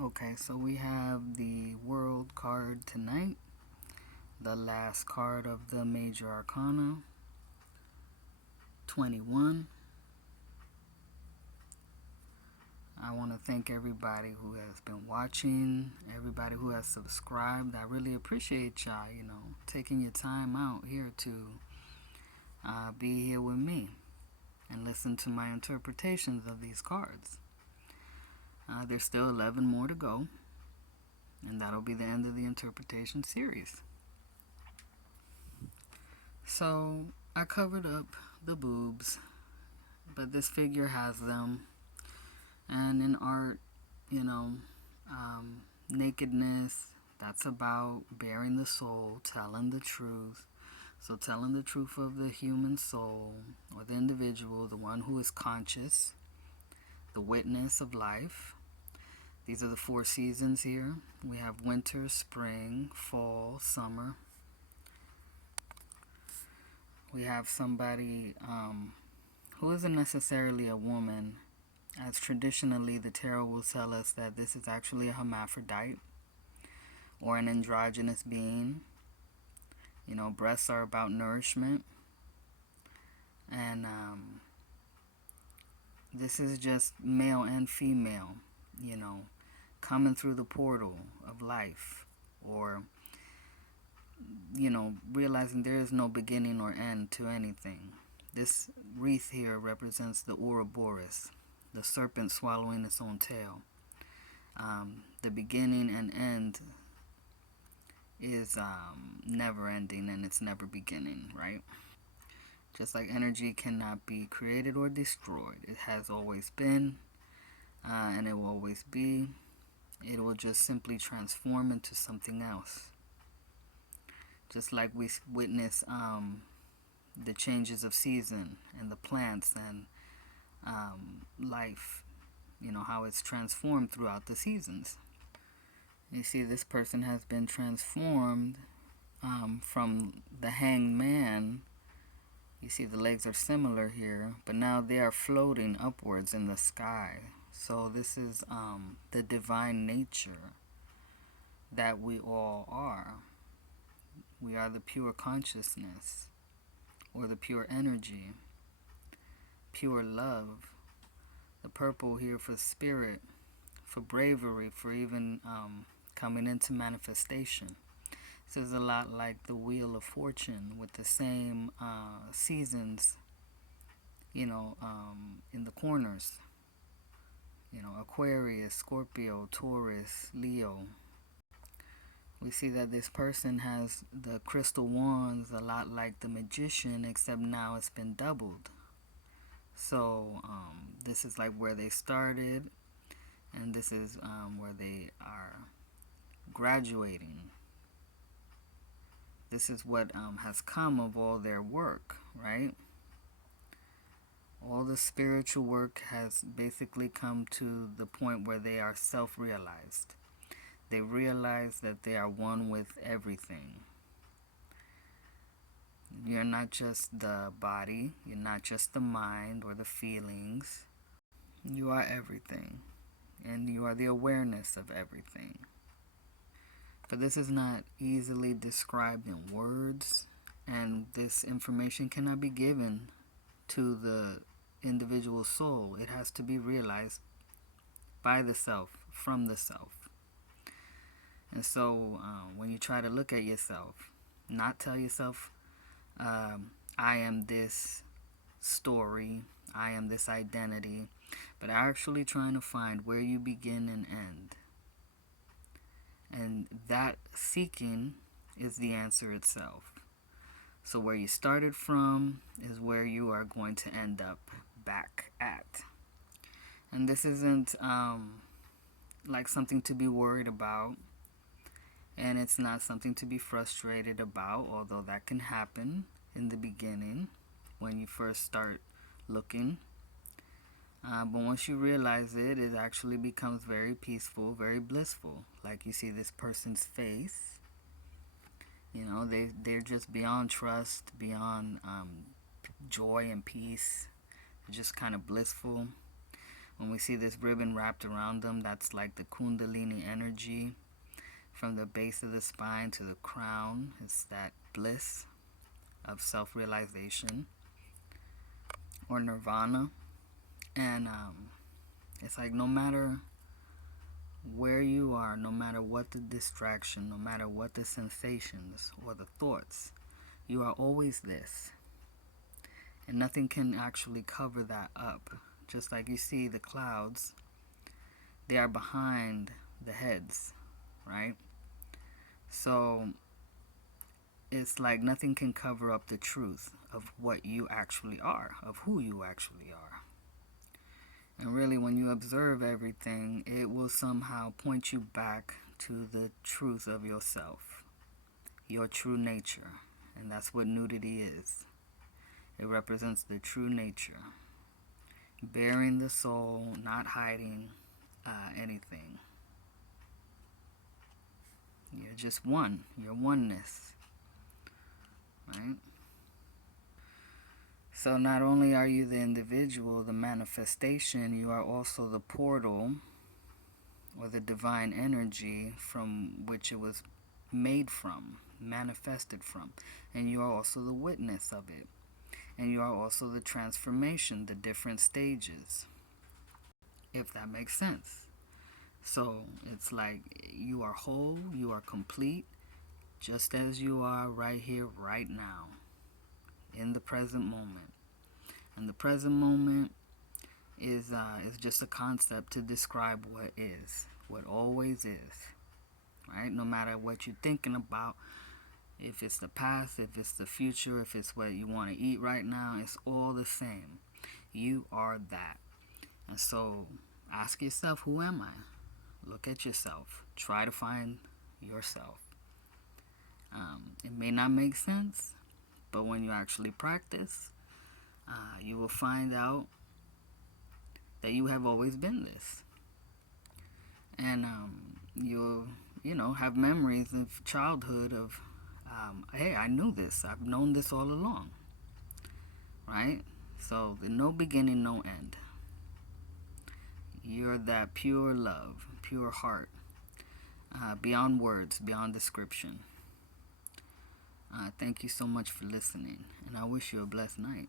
Okay, so we have the World card tonight, the last card of the Major Arcana, 21. I want to thank everybody who has been watching, everybody who has subscribed. I really appreciate y'all, taking your time out here to be here with me and listen to my interpretations of these cards. There's still 11 more to go, and that'll be the end of the interpretation series. So I covered up the boobs, but this figure has them. And in art, nakedness, that's about bearing the soul, telling the truth. So telling the truth of the human soul, or the individual, the one who is conscious, the witness of life. These are the 4 seasons here. We have winter, spring, fall, summer. We have somebody who isn't necessarily a woman, as traditionally the tarot will tell us that this is actually a hermaphrodite or an androgynous being. Breasts are about nourishment, and this is just male and female, coming through the portal of life, or realizing there is no beginning or end to anything. This wreath here represents the Ouroboros, the serpent swallowing its own tail. The beginning and end is never ending, and it's never beginning, right? Just like energy cannot be created or destroyed. It has always been, and it will always be. It will just simply transform into something else. Just like we witness the changes of season and the plants and life, how it's transformed throughout the seasons. You see, this person has been transformed from the hanged man. You see, the legs are similar here, but now they are floating upwards in the sky. So this is the divine nature that we all are. We are the pure consciousness, or the pure energy, pure love. The purple here for spirit, for bravery, for even coming into manifestation. This is a lot like the Wheel of Fortune, with the same seasons, in the corners. Aquarius, Scorpio, Taurus, Leo. We see that this person has the crystal wands a lot like the magician, except now it's been doubled. So this is like where they started, and this is where they are graduating. This is what has come of all their work, right? All the spiritual work has basically come to the point where they are self-realized. They realize that they are one with everything. You're not just the body, you're not just the mind or the feelings. You are everything, and you are the awareness of everything. But this is not easily described in words, and this information cannot be given to the individual soul. It has to be realized by the self, from the self. And so when you try to look at yourself, not tell yourself, I am this story, I am this identity, but actually trying to find where you begin and end. And that seeking is the answer itself. So where you started from is where you are going to end up back at. And this isn't like something to be worried about. And it's not something to be frustrated about, although that can happen in the beginning when you first start looking. But once you realize it, it actually becomes very peaceful, very blissful. Like you see this person's face. They're just beyond trust, beyond joy and peace. Just kind of blissful. When we see this ribbon wrapped around them, that's like the Kundalini energy from the base of the spine to the crown. It's that bliss of self-realization or nirvana. And it's like no matter where you are, no matter what the distraction, no matter what the sensations or the thoughts, you are always this. And nothing can actually cover that up. Just like you see the clouds, they are behind the heads, right? So it's like nothing can cover up the truth of what you actually are, of who you actually are. And really, when you observe everything, it will somehow point you back to the truth of yourself, your true nature. And that's what nudity is. It represents the true nature, bearing the soul, not hiding anything. You're just one. You're oneness, right? So not only are you the individual, the manifestation, you are also the portal or the divine energy from which it was made from, manifested from. And you are also the witness of it. And you are also the transformation, the different stages, if that makes sense. So it's like you are whole, you are complete, just as you are right here, right now, in the present moment. And the present moment is just a concept to describe what is, what always is, right? No matter what you're thinking about, if it's the past, if it's the future, if it's what you want to eat right now, it's all the same. You are that. And so ask yourself, who am I? Look at yourself. Try to find yourself. It may not make sense, but when you actually practice, you will find out that you have always been this. And you'll, have memories of childhood of, hey, I knew this. I've known this all along. Right? So, no beginning, no end. You're that pure love, pure heart, beyond words, beyond description. Thank you so much for listening, and I wish you a blessed night.